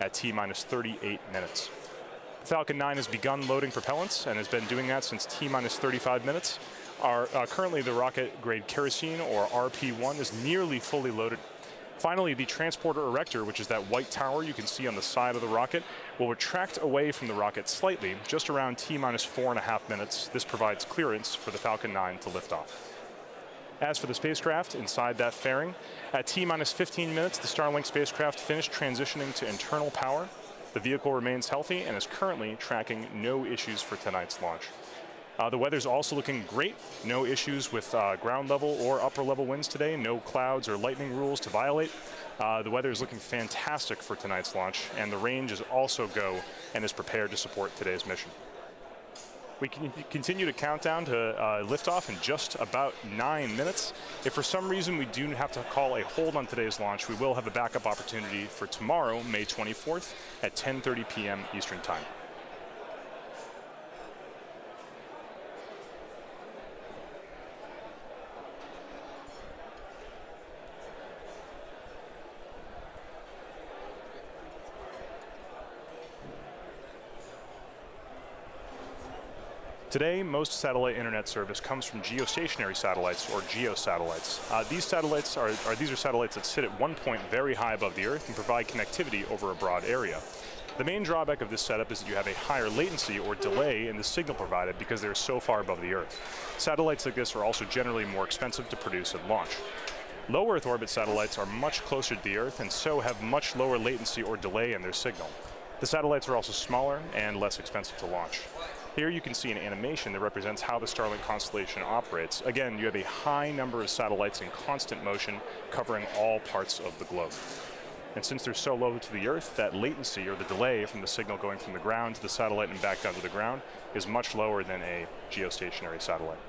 at T-minus 38 minutes. The Falcon 9 has begun loading propellants and has been doing that since T-minus 35 minutes. Currently, the rocket-grade kerosene, or RP-1, is nearly fully loaded. Finally, the transporter erector, which is that white tower you can see on the side of the rocket, will retract away from the rocket slightly, just around T-minus 4.5 minutes. This provides clearance for the Falcon 9 to lift off. As for the spacecraft inside that fairing, at T-minus 15 minutes, the Starlink spacecraft finished transitioning to internal power. The vehicle remains healthy and is currently tracking no issues for tonight's launch. The weather's also looking great. No issues with ground level or upper level winds today. No clouds or lightning rules to violate. The weather is looking fantastic for tonight's launch, and the range is also go and is prepared to support today's mission. We can continue to count down to liftoff in just about 9 minutes. If for some reason we do have to call a hold on today's launch, we will have a backup opportunity for tomorrow, May 24th at 10:30 p.m. Eastern Time. Today, most satellite internet service comes from geostationary satellites, or geosatellites. These are satellites that sit at one point very high above the Earth and provide connectivity over a broad area. The main drawback of this setup is that you have a higher latency or delay in the signal provided because they're so far above the Earth. Satellites like this are also generally more expensive to produce and launch. Low Earth orbit satellites are much closer to the Earth and so have much lower latency or delay in their signal. The satellites are also smaller and less expensive to launch. Here you can see an animation that represents how the Starlink constellation operates. Again, you have a high number of satellites in constant motion covering all parts of the globe. And since they're so low to the Earth, that latency, or the delay from the signal going from the ground to the satellite and back down to the ground, is much lower than a geostationary satellite.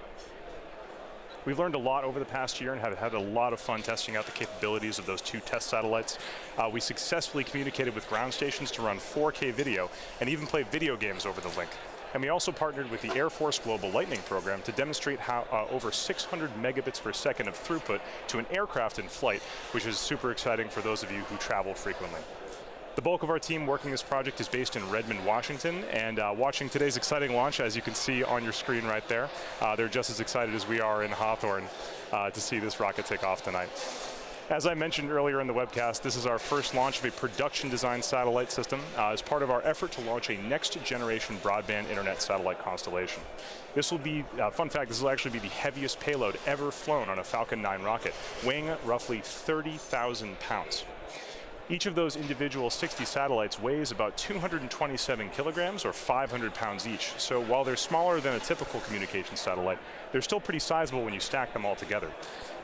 We've learned a lot over the past year and have had a lot of fun testing out the capabilities of those 2 test satellites. We successfully communicated with ground stations to run 4K video and even play video games over the link. And we also partnered with the Air Force Global Lightning program to demonstrate how over 600 megabits per second of throughput to an aircraft in flight, which is super exciting for those of you who travel frequently. The bulk of our team working this project is based in Redmond, Washington, and watching today's exciting launch, as you can see on your screen right there. They're just as excited as we are in Hawthorne to see this rocket take off tonight. As I mentioned earlier in the webcast, this is our first launch of a production-designed satellite system as part of our effort to launch a next-generation broadband internet satellite constellation. This will be, fun fact, this will actually be the heaviest payload ever flown on a Falcon 9 rocket, weighing roughly 30,000 pounds. Each of those individual 60 satellites weighs about 227 kilograms, or 500 pounds each. So while they're smaller than a typical communications satellite, they're still pretty sizable when you stack them all together.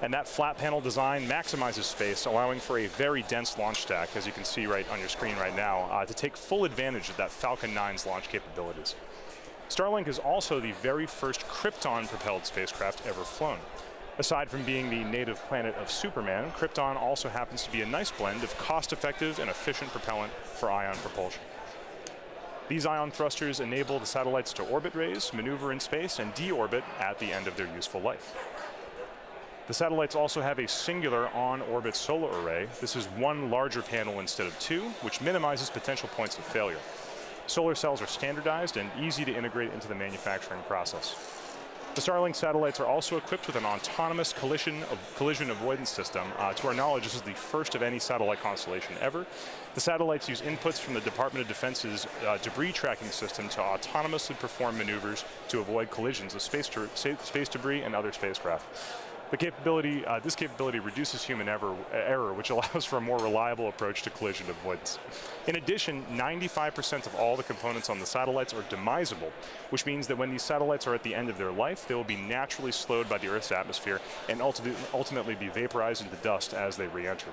And that flat panel design maximizes space, allowing for a very dense launch stack, as you can see right on your screen right now, to take full advantage of that Falcon 9's launch capabilities. Starlink is also the very first Krypton-propelled spacecraft ever flown. Aside from being the native planet of Superman, Krypton also happens to be a nice blend of cost-effective and efficient propellant for ion propulsion. These ion thrusters enable the satellites to orbit raise, maneuver in space, and deorbit at the end of their useful life. The satellites also have a singular on-orbit solar array. This is one larger panel instead of 2, which minimizes potential points of failure. Solar cells are standardized and easy to integrate into the manufacturing process. The Starlink satellites are also equipped with an autonomous collision avoidance system. To our knowledge, this is the first of any satellite constellation ever. The satellites use inputs from the Department of Defense's debris tracking system to autonomously perform maneuvers to avoid collisions of space debris and other spacecraft. This capability reduces human error, which allows for a more reliable approach to collision avoidance. In addition, 95% of all the components on the satellites are demisable, which means that when these satellites are at the end of their life, they will be naturally slowed by the Earth's atmosphere and ultimately be vaporized into dust as they re-enter.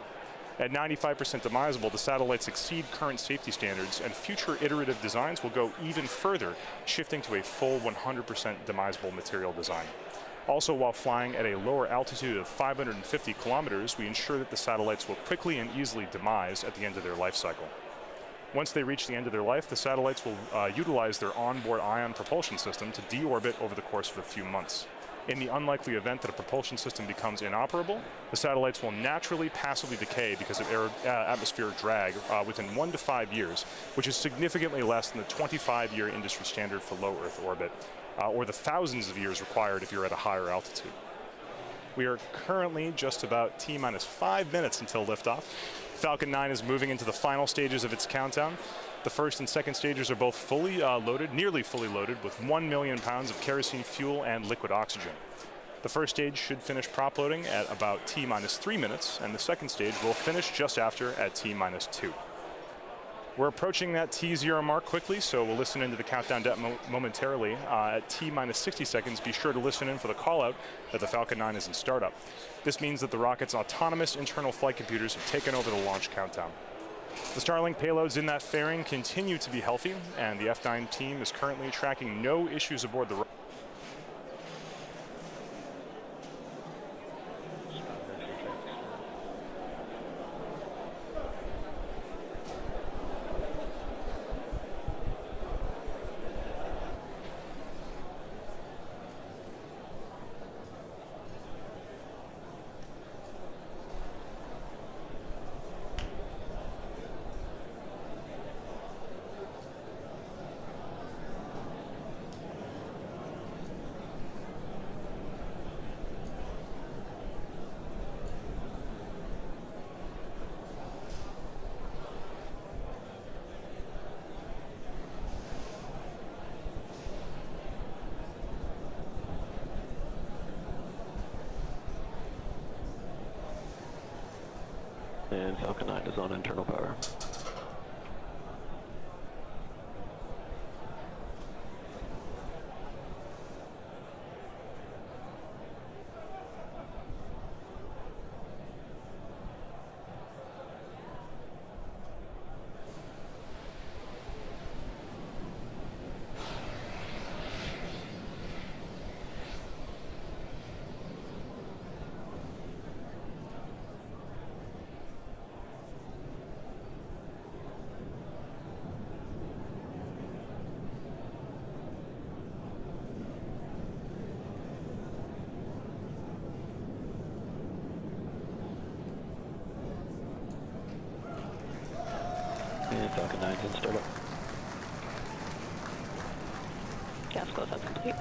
At 95% demisable, the satellites exceed current safety standards, and future iterative designs will go even further, shifting to a full 100% demisable material design. Also, while flying at a lower altitude of 550 kilometers, we ensure that the satellites will quickly and easily demise at the end of their life cycle. Once they reach the end of their life, the satellites will utilize their onboard ion propulsion system to deorbit over the course of a few months. In the unlikely event that a propulsion system becomes inoperable, the satellites will naturally passively decay because of atmospheric drag within 1 to 5 years, which is significantly less than the 25-year industry standard for low Earth orbit, or the thousands of years required if you're at a higher altitude. We are currently just about T-minus 5 minutes until liftoff. Falcon 9 is moving into the final stages of its countdown. The first and second stages are both fully loaded, nearly fully loaded, with 1 million pounds of kerosene fuel and liquid oxygen. The first stage should finish prop loading at about T-minus 3 minutes, and the second stage will finish just after at T-minus 2. We're approaching that T0 mark quickly, so we'll listen into the countdown momentarily. At T-minus 60 seconds, be sure to listen in for the call-out that the Falcon 9 is in startup. This means that the rocket's autonomous internal flight computers have taken over the launch countdown. The Starlink payloads in that fairing continue to be healthy, and the F9 team is currently tracking no issues aboard the rocket. And Falcon 9 is on internal power. And Falcon 9's in startup. Gas close-up complete.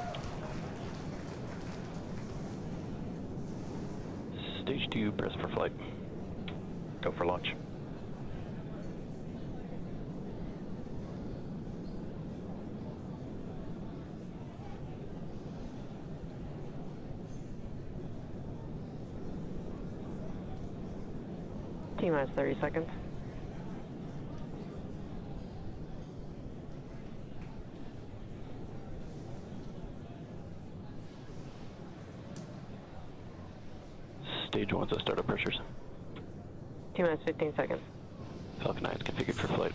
Stage 2, press for flight. Go for launch. T-minus 30 seconds. Stage 1's at startup pressures. T-minus 15 seconds. Falcon 9 is configured for flight.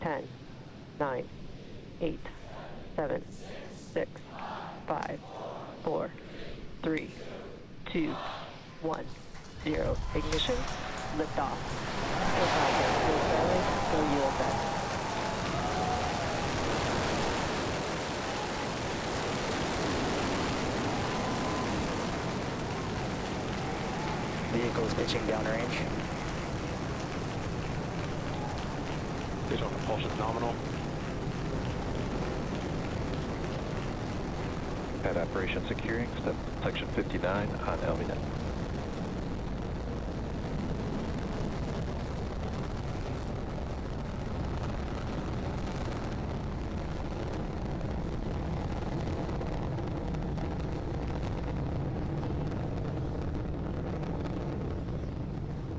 10, 9, 8, 7, 6, 5, 4, 3, 2, 1, 0. Ignition. Liftoff. Go Falcon. Go Starlink. Go USS. Vehicles pitching downrange. Stage 1 propulsion nominal. Pad operation securing, step section 59 on LVNet.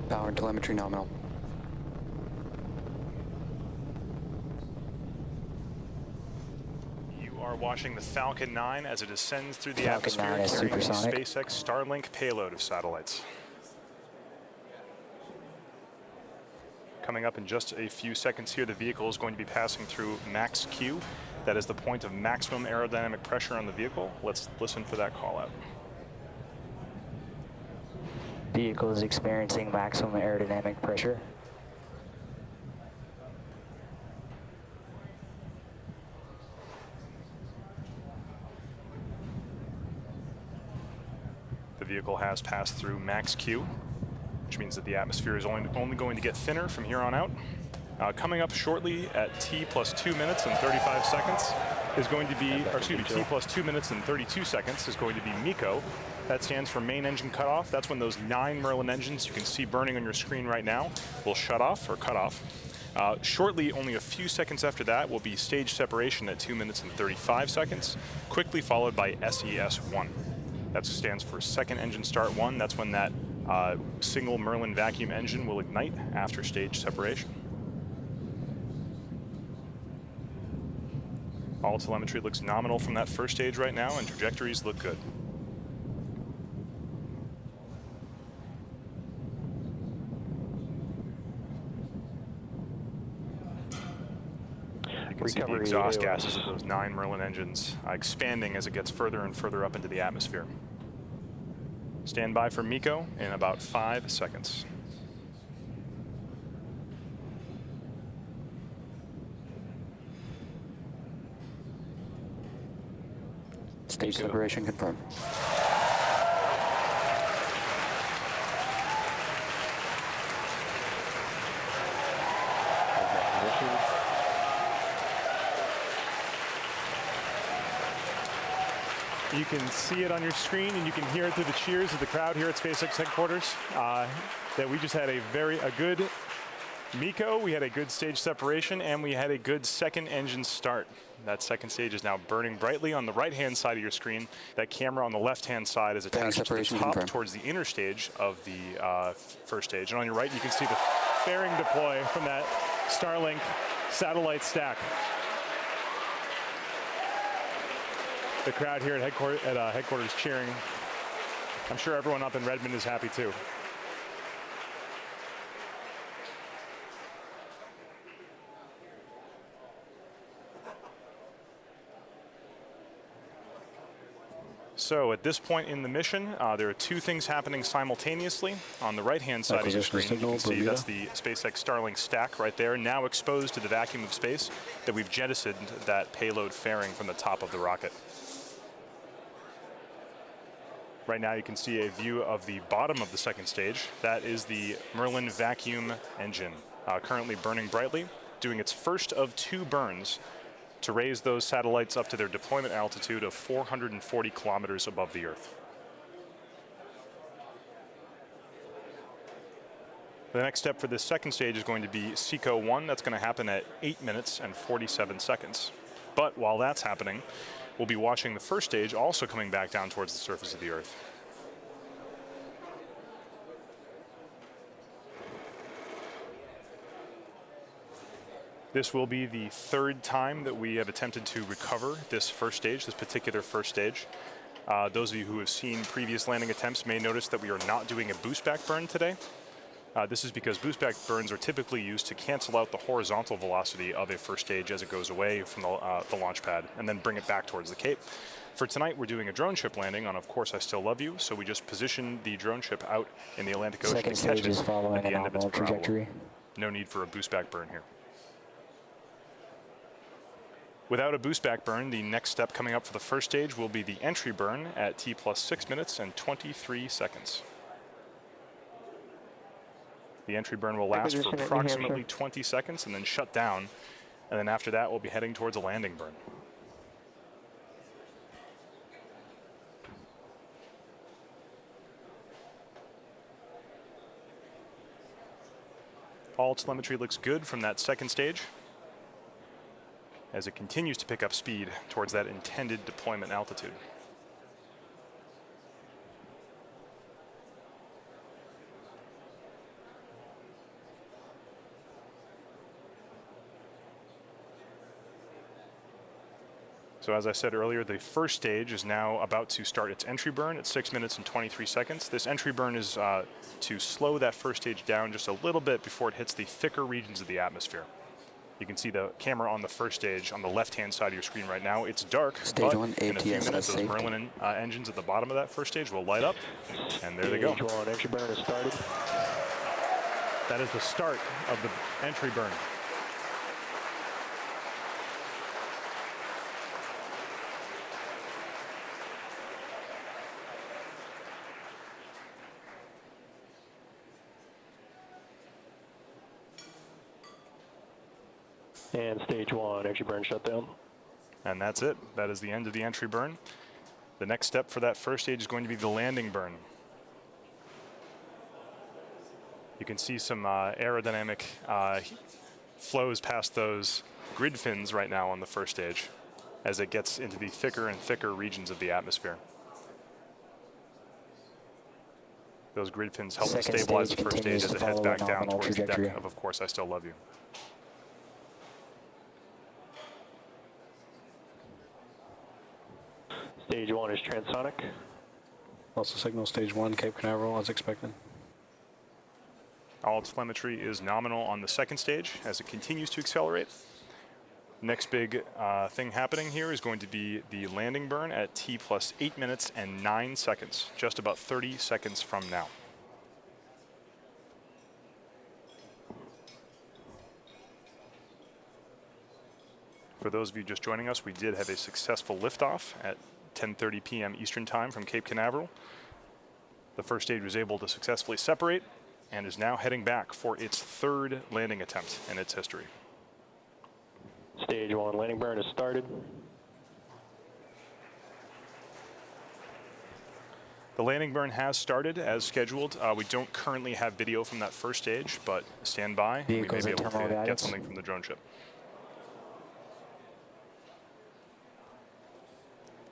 Power and telemetry nominal. You are watching the Falcon 9 as it ascends through the Falcon 9 atmosphere is carrying the supersonic. SpaceX Starlink payload of satellites. Coming up in just a few seconds here, the vehicle is going to be passing through max Q. That is the point of maximum aerodynamic pressure on the vehicle. Let's listen for that call out. Vehicle is experiencing maximum aerodynamic pressure. vehicle has passed through max Q, which means that the atmosphere is only going to get thinner from here on out. Coming up shortly at T plus 2 minutes and 35 seconds is going to be, or excuse me, T plus 2 minutes and 32 seconds is going to be MECO. That stands for main engine cutoff. That's when those 9 Merlin engines you can see burning on your screen right now will shut off or cut off. Shortly, only a few seconds after that, will be stage separation at 2 minutes and 35 seconds, quickly followed by SES1. That stands for second engine start 1. That's when that single Merlin vacuum engine will ignite after stage separation. All telemetry looks nominal from that first stage right now, and trajectories look good. You can see the exhaust gases of those 9 Merlin engines expanding as it gets further and further up into the atmosphere. Stand by for MECO in about 5 seconds. Stage separation confirmed. You can see it on your screen, and you can hear it through the cheers of the crowd here at SpaceX headquarters, that we just had a good MECO, we had a good stage separation, and we had a good second engine start. That second stage is now burning brightly on the right-hand side of your screen. That camera on the left-hand side is attached to the top towards the inner stage of the first stage. And on your right, you can see the fairing deploy from that Starlink satellite stack. The crowd here at headquarters cheering. I'm sure everyone up in Redmond is happy too. So at this point in the mission, there are 2 things happening simultaneously. On the right-hand side of your screen, you can see that's the SpaceX Starlink stack right there, now exposed to the vacuum of space, that we've jettisoned that payload fairing from the top of the rocket. Right now you can see a view of the bottom of the second stage. That is the Merlin vacuum engine, currently burning brightly, doing its first of 2 burns to raise those satellites up to their deployment altitude of 440 kilometers above the Earth. The next step for this second stage is going to be SECO-1. That's going to happen at 8 minutes and 47 seconds. But while that's happening, we'll be watching the first stage also coming back down towards the surface of the Earth. This will be the 3rd time that we have attempted to recover this first stage, this particular first stage. Those of you who have seen previous landing attempts may notice that we are not doing a boost back burn today. This is because boost back burns are typically used to cancel out the horizontal velocity of a first stage as it goes away from the launch pad and then bring it back towards the Cape. For tonight, we're doing a drone ship landing on Of Course I Still Love You, so we just position the drone ship out in the Atlantic Ocean to catch it at the end of its trajectory. No need for a boost back burn here. Without a boost back burn, the next step coming up for the first stage will be the entry burn at T plus 6 minutes and 23 seconds. The entry burn will last for approximately 20 seconds and then shut down. And then after that, we'll be heading towards a landing burn. All telemetry looks good from that second stage as it continues to pick up speed towards that intended deployment altitude. So as I said earlier, the first stage is now about to start its entry burn at 6 minutes and 23 seconds. This entry burn is to slow that first stage down just a little bit before it hits the thicker regions of the atmosphere. You can see the camera on the first stage on the left-hand side of your screen right now. It's dark, but in a few minutes, those Merlin engines at the bottom of that first stage will light up, and there they go. Entry burn has started. That is the start of the entry burn. And stage 1, entry burn shutdown. And that's it. That is the end of the entry burn. The next step for that first stage is going to be the landing burn. You can see some aerodynamic flows past those grid fins right now on the first stage as it gets into the thicker and thicker regions of the atmosphere. Those grid fins help to Second stabilize the stage first stage continues as to it heads follow back a down nominal towards the trajectory. deck of Course I Still Love You. Stage 1 is transonic. Also signal stage 1, Cape Canaveral, as expected. All telemetry is nominal on the second stage as it continues to accelerate. Next big thing happening here is going to be the landing burn at T plus 8 minutes and 9 seconds, just about 30 seconds from now. For those of you just joining us, we did have a successful liftoff at 10:30 p.m. Eastern Time from Cape Canaveral. The first stage was able to successfully separate and is now heading back for its third landing attempt in its history. Stage 1 landing burn has started. The landing burn has started as scheduled. We don't currently have video from that first stage, but stand by. We may Vehicles be at able terminal to get guidance. something from the drone ship.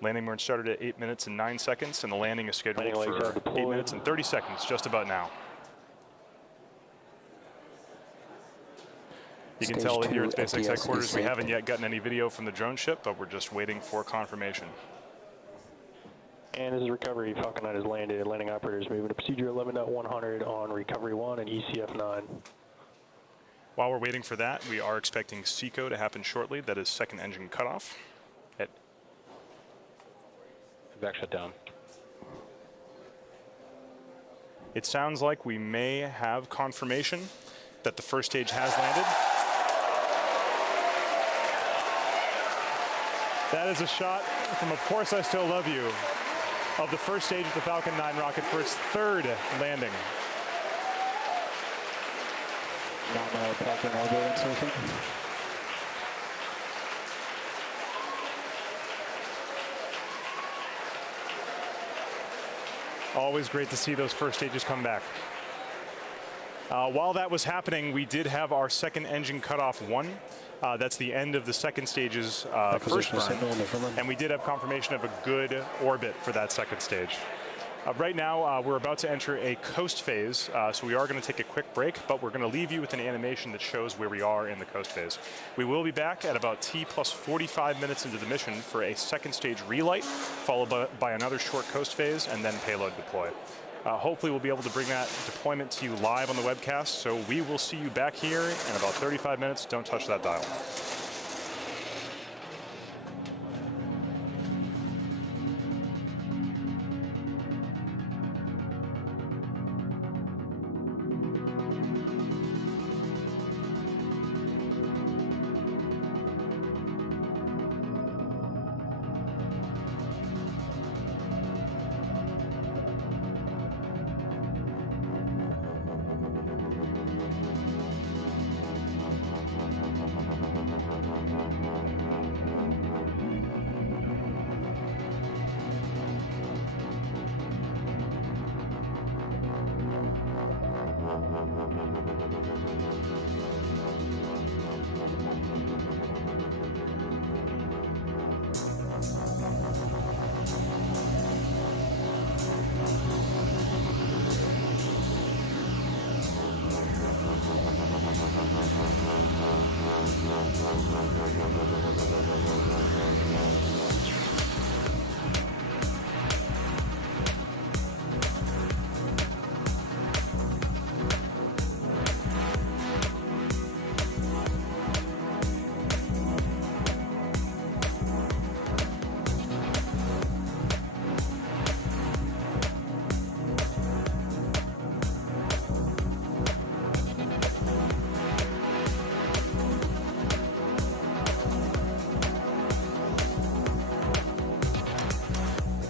Landing burn started at 8 minutes and 9 seconds, and the landing is scheduled Landing legs are for deployed. 8 minutes and 30 seconds, just about now. You can Stage tell that here at 2 SpaceX FDS headquarters is we safe. haven't yet gotten any video from the drone ship, but we're just waiting for confirmation. And this is recovery. Falcon 9 has landed. Landing operators moving to procedure 11.100 on recovery 1 and ECF 9. While we're waiting for that, we are expecting SECO to happen shortly. That is second engine cutoff. Back shut down. It sounds like we may have confirmation that the first stage has landed. That is a shot from Of Course I Still Love You of the first stage of the Falcon 9 rocket for its third landing. Nominal parking orbit insertion. Always great to see those first stages come back. While that was happening, we did have our second engine cutoff 1. That's the end of the second stage's first Acquisition burn. signal in the firmament. And we did have confirmation of a good orbit for that second stage. Right now, we're about to enter a coast phase, so we are going to take a quick break, but we're going to leave you with an animation that shows where we are in the coast phase. We will be back at about T plus 45 minutes into the mission for a second stage relight, followed by another short coast phase, and then payload deploy. Hopefully we'll be able to bring that deployment to you live on the webcast, so we will see you back here in about 35 minutes. Don't touch that dial.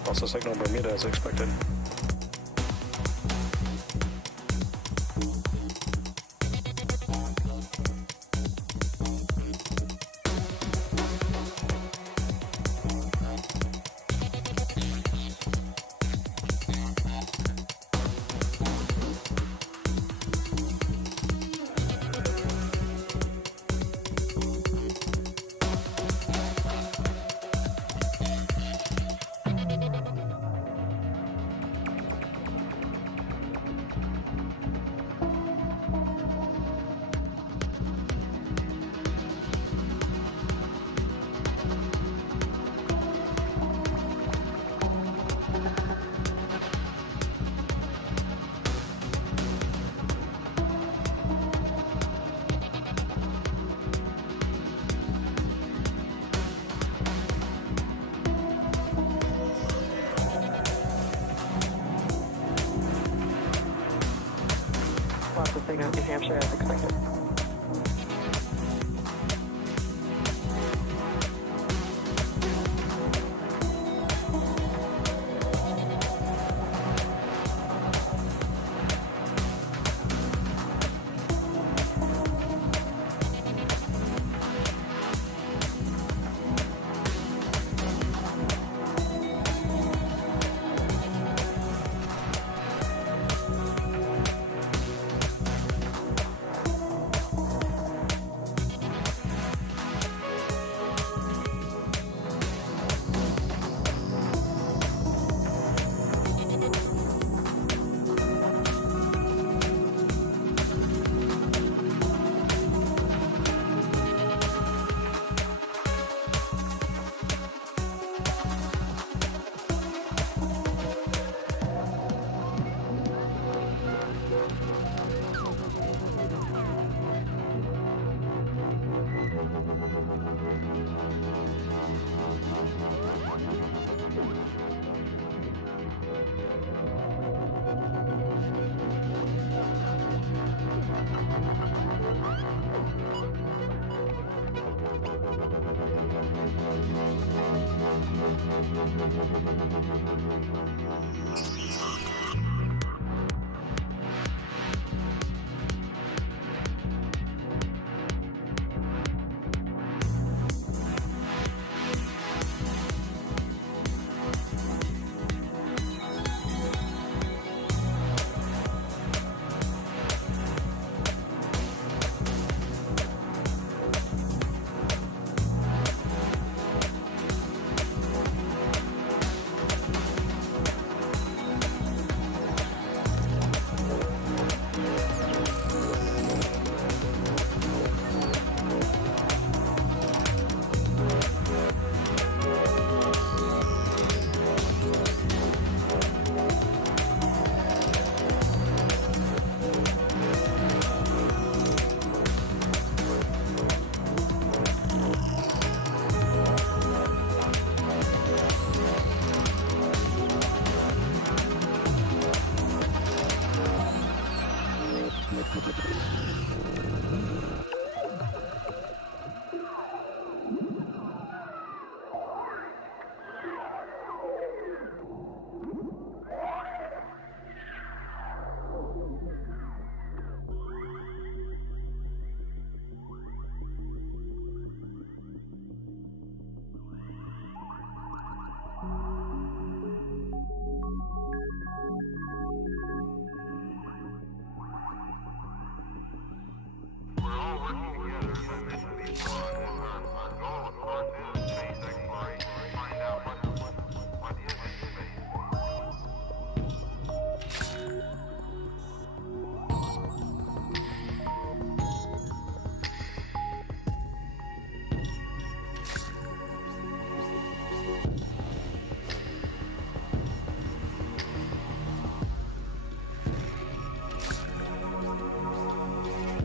Also signal Bermuda as expected. New Hampshire as expected.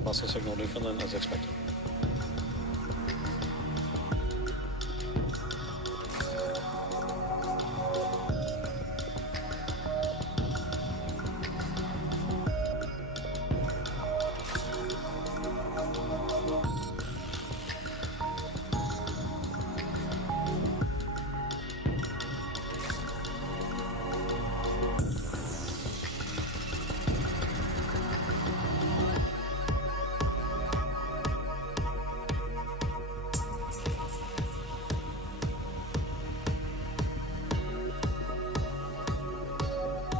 Also signal Newfoundland as expected.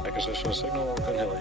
Acquisition of signal, Open Hilly.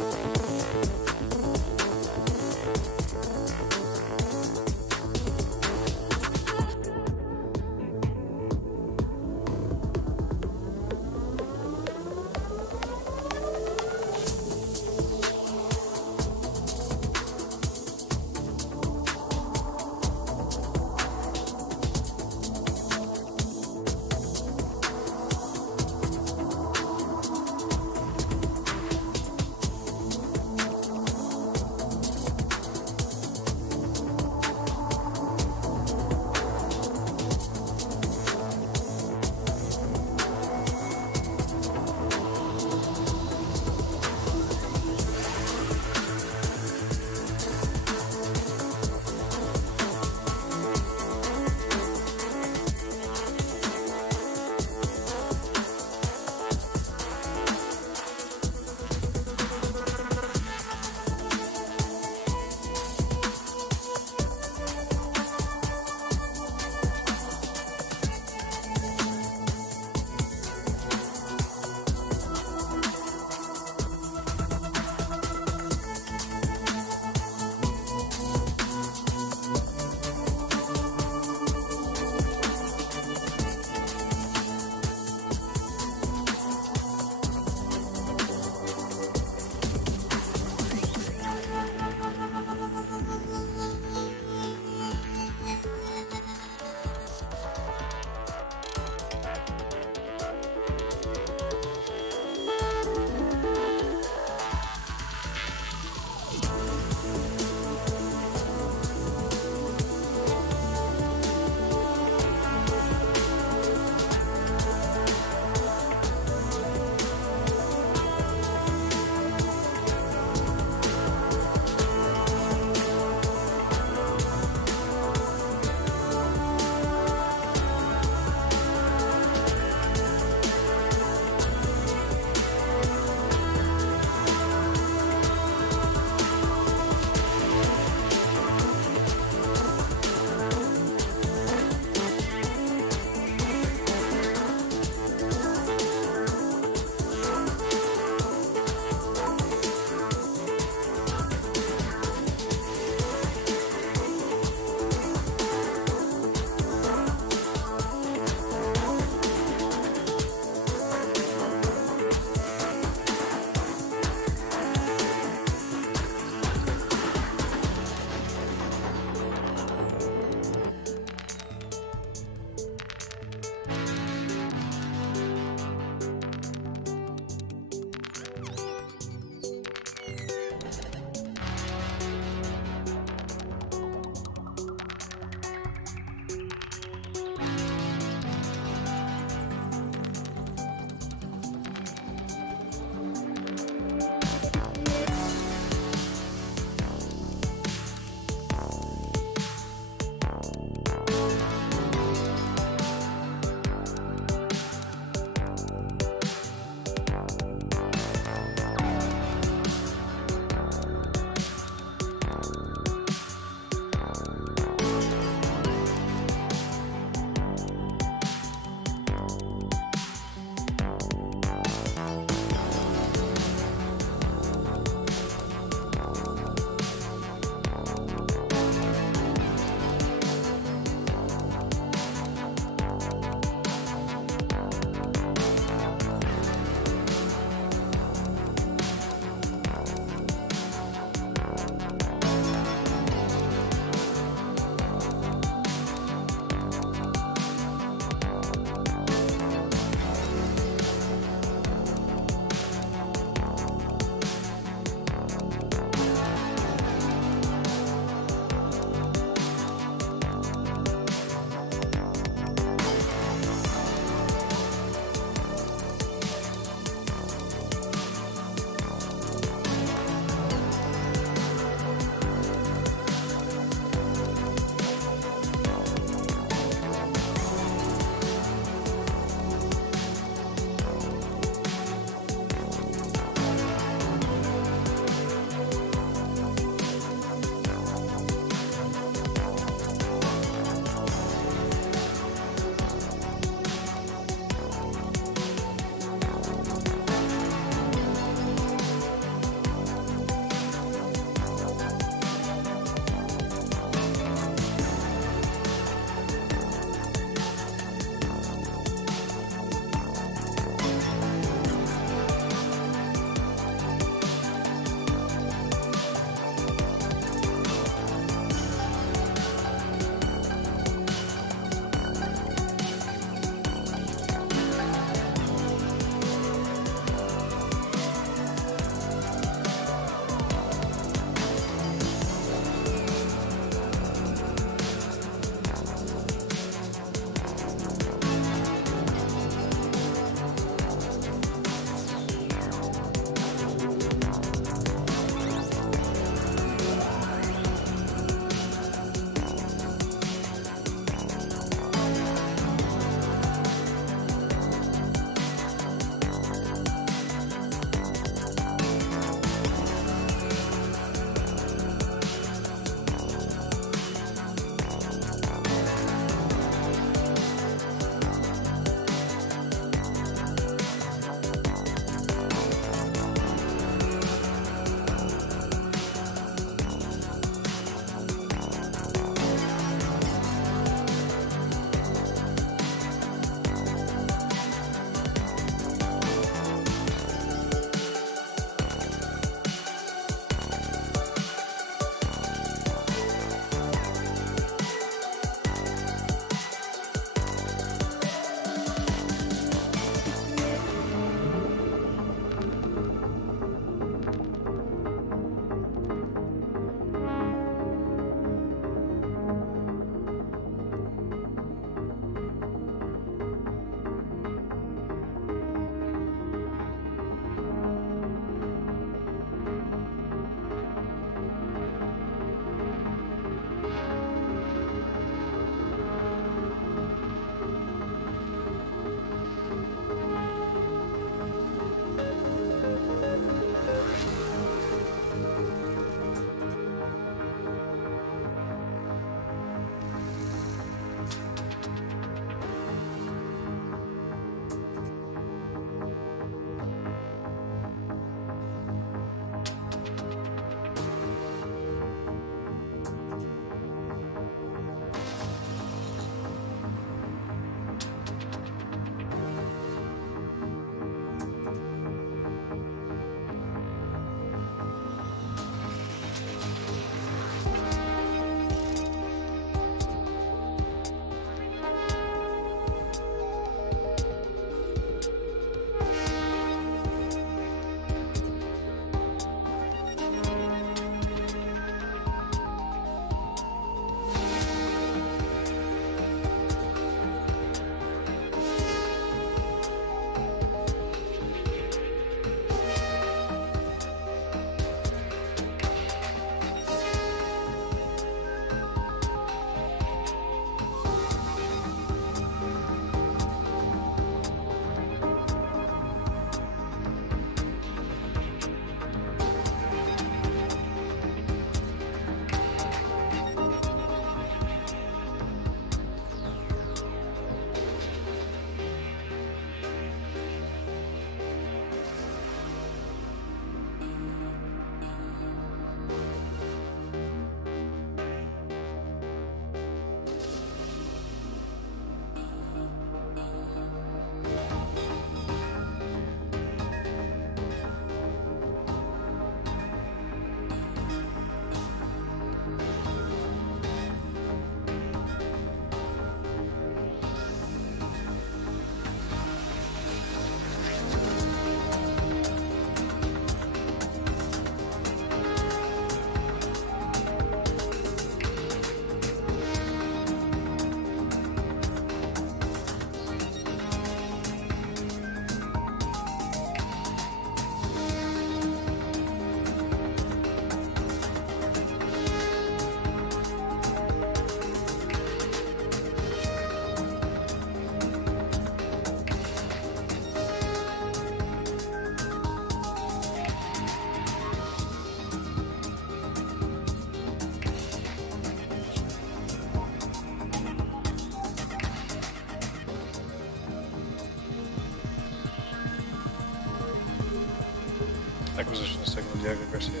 Acquisition of signal, Diego Garcia.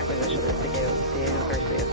Acquisition of Diego Garcia.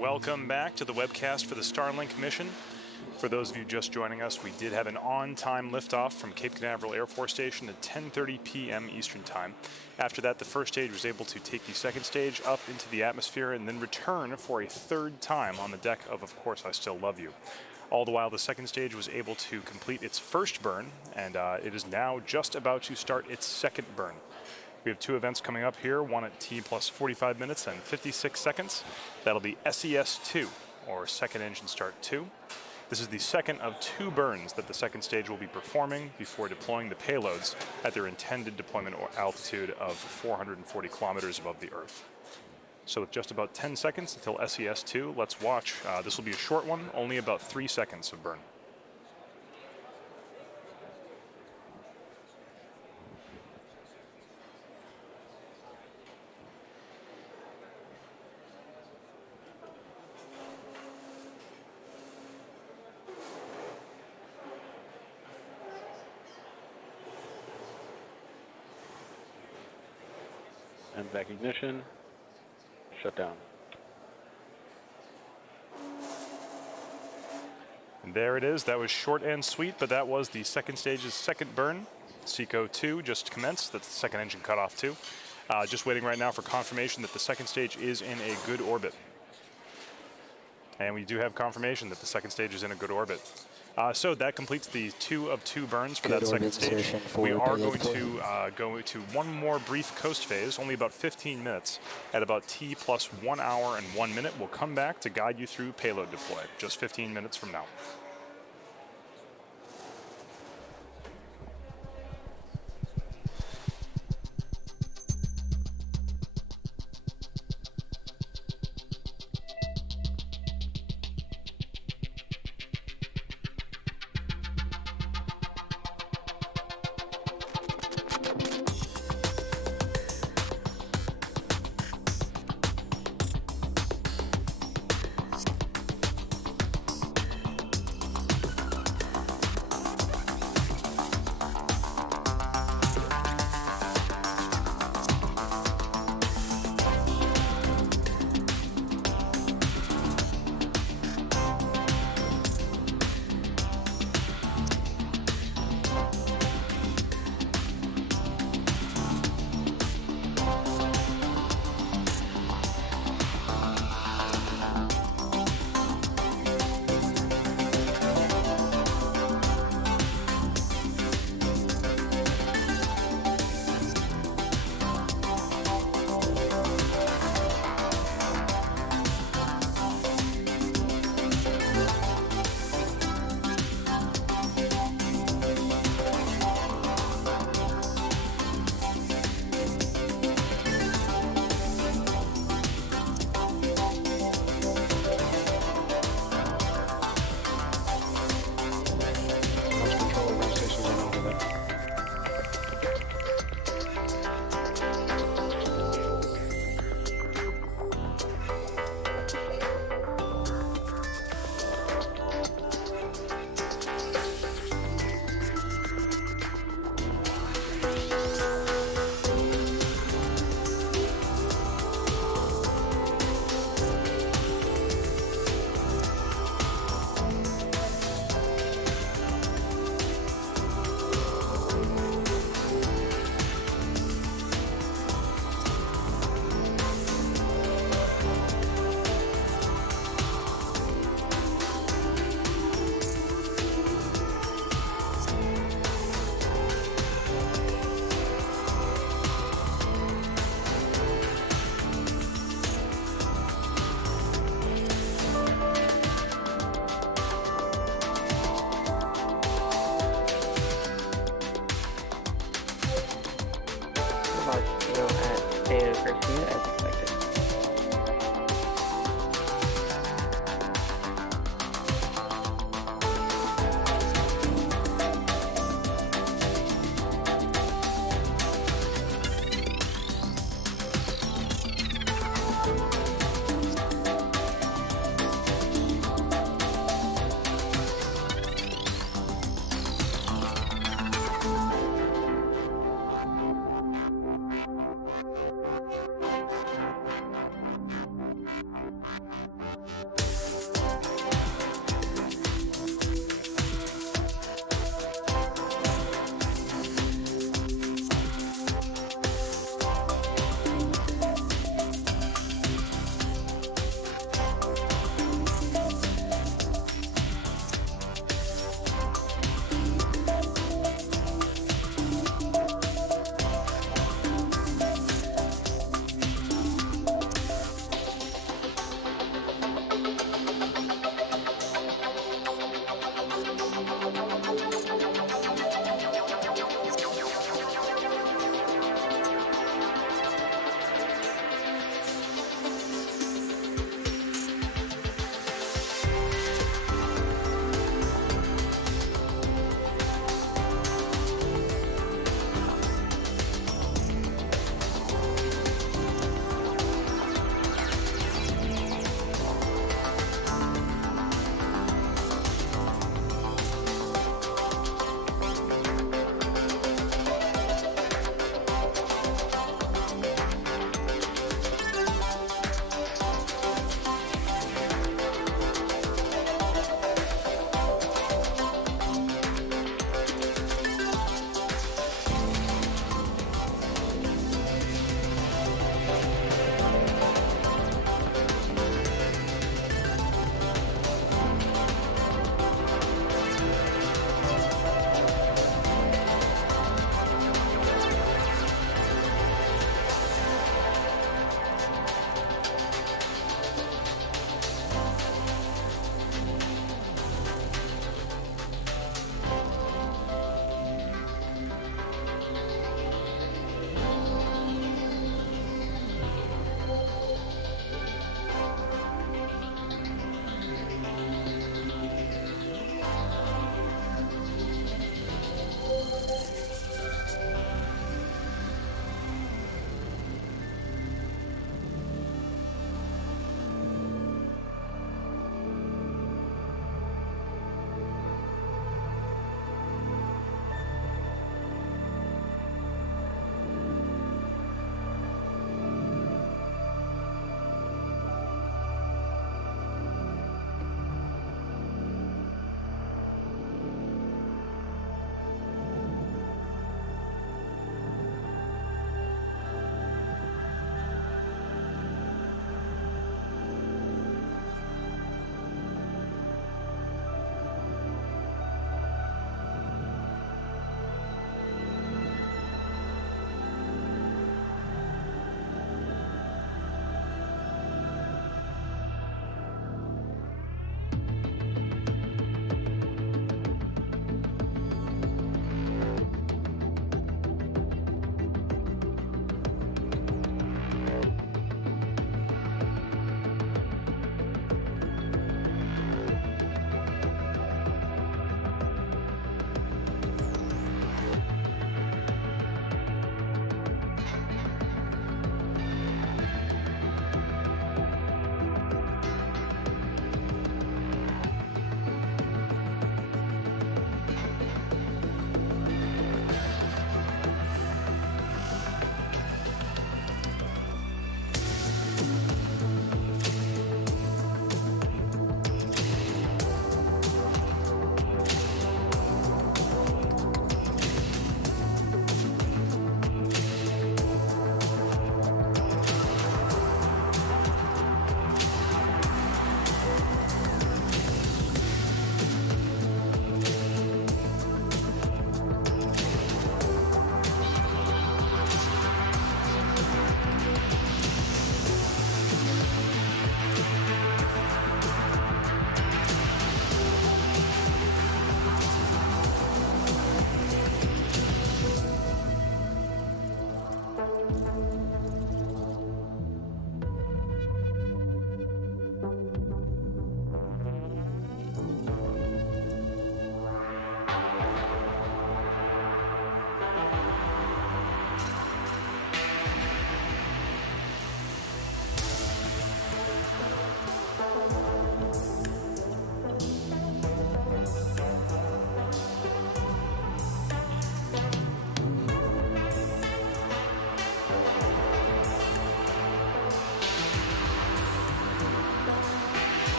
Welcome back to the webcast for the Starlink mission. For those of you just joining us, we did have an on-time liftoff from Cape Canaveral Air Force Station at 10:30 p.m. Eastern Time. After that, the first stage was able to take the second stage up into the atmosphere and then return for a third time on the deck of course, I Still Love You. All the while, the second stage was able to complete its first burn, and it is now just about to start its second burn. We have two events coming up here, one at T plus 45 minutes and 56 seconds. That'll be SES-2, or Second Engine Start 2. This is the second of two burns that the second stage will be performing before deploying the payloads at their intended deployment altitude of 440 kilometers above the Earth. So with just about 10 seconds until SES-2, let's watch. This will be a short one, only about 3 seconds of burn. And back ignition, shut down. And there it is. That was short and sweet, but that was the second stage's second burn. SECO 2 just commenced. That's the second engine cut off too. Just waiting right now for confirmation that the second stage is in a good orbit. And we do have confirmation that the second stage is in a good orbit. So that completes the 2 of 2 burns for that second stage. We are going to go to one more brief coast phase, only about 15 minutes. At about T plus 1 hour and 1 minute, we'll come back to guide you through payload deploy, just 15 minutes from now. as expected.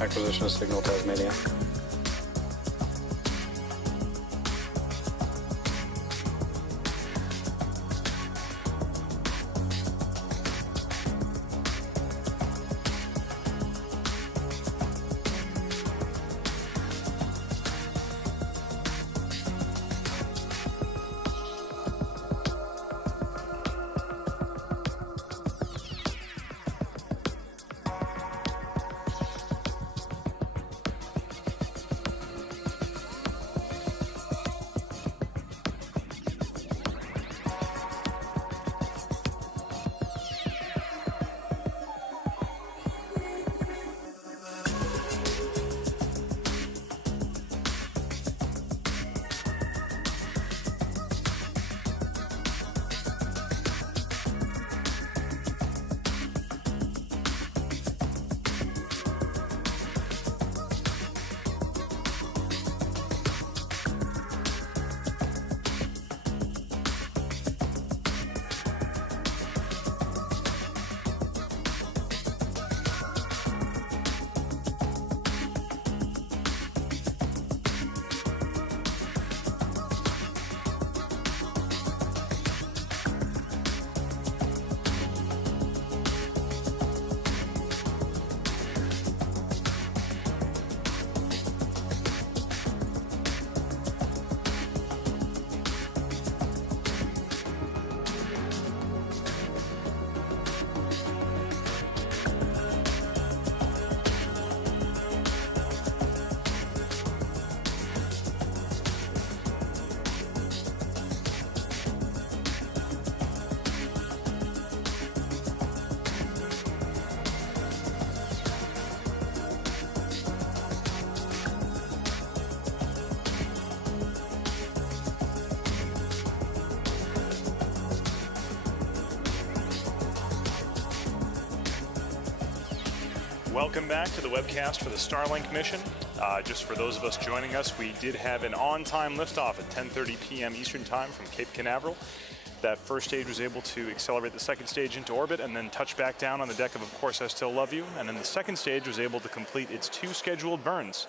Acquisition of signal, Tasmania. Welcome back to the webcast for the Starlink mission. Just for those of us joining us, we did have an on-time liftoff at 10:30 p.m. Eastern Time from Cape Canaveral. That first stage was able to accelerate the second stage into orbit and then touch back down on the deck of Course I Still Love You. And then the second stage was able to complete its 2 scheduled burns.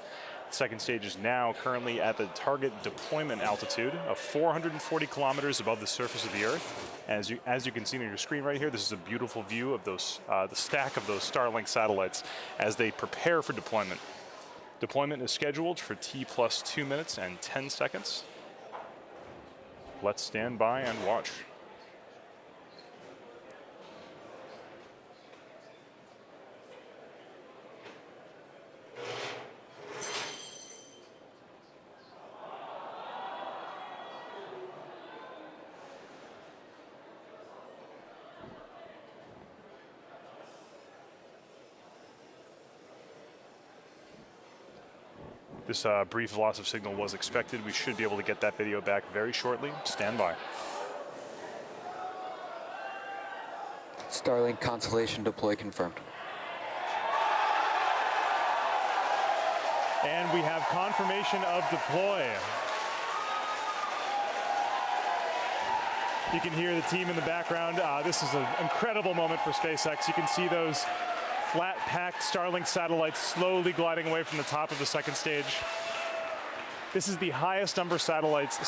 The second stage is now currently at the target deployment altitude of 440 kilometers above the surface of the Earth. As you can see on your screen right here, this is a beautiful view of those the stack of those Starlink satellites as they prepare for deployment. Deployment is scheduled for T plus 2 minutes and 10 seconds. Let's stand by and watch. This brief loss of signal was expected. We should be able to get that video back very shortly. Stand by. Starlink Constellation deploy confirmed. And we have confirmation of deploy. You can hear the team in the background. This is an incredible moment for SpaceX. You can see those flat-packed Starlink satellites slowly gliding away from the top of the second stage. This is the highest number of satellites that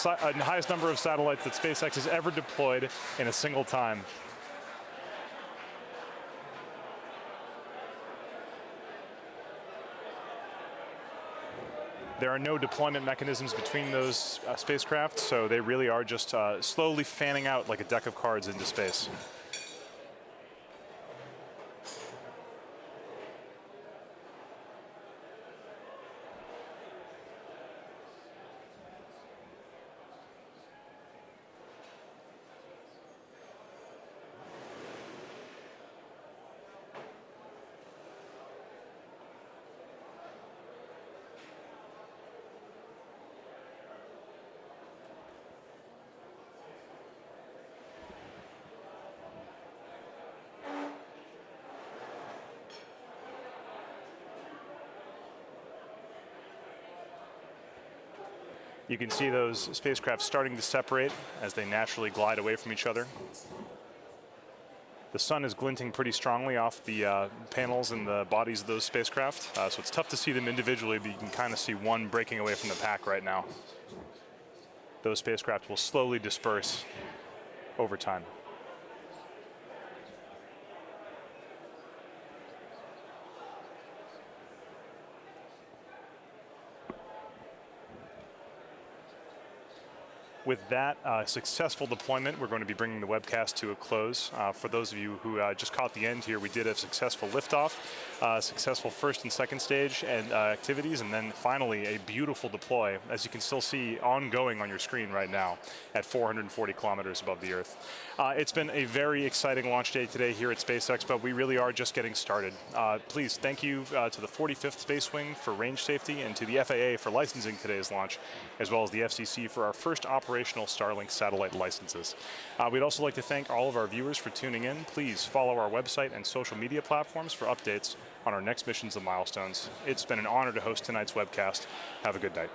SpaceX has ever deployed in a single time. There are no deployment mechanisms between those spacecraft, so they really are just slowly fanning out like a deck of cards into space. You can see those spacecraft starting to separate as they naturally glide away from each other. The sun is glinting pretty strongly off the panels and the bodies of those spacecraft, so it's tough to see them individually, but you can kind of see one breaking away from the pack right now. Those spacecraft will slowly disperse over time. With that successful deployment, we're going to be bringing the webcast to a close. For those of you who just caught the end here, we did a successful liftoff, successful first and second stage and activities, and then finally a beautiful deploy, as you can still see ongoing on your screen right now at 440 kilometers above the Earth. It's been a very exciting launch day today here at SpaceX, but we really are just getting started. Please, thank you to the 45th Space Wing for range safety and to the FAA for licensing today's launch, as well as the FCC for our first operational Starlink satellite licenses. We'd also like to thank all of our viewers for tuning in. Please follow our website and social media platforms for updates on our next missions and milestones. It's been an honor to host tonight's webcast. Have a good night.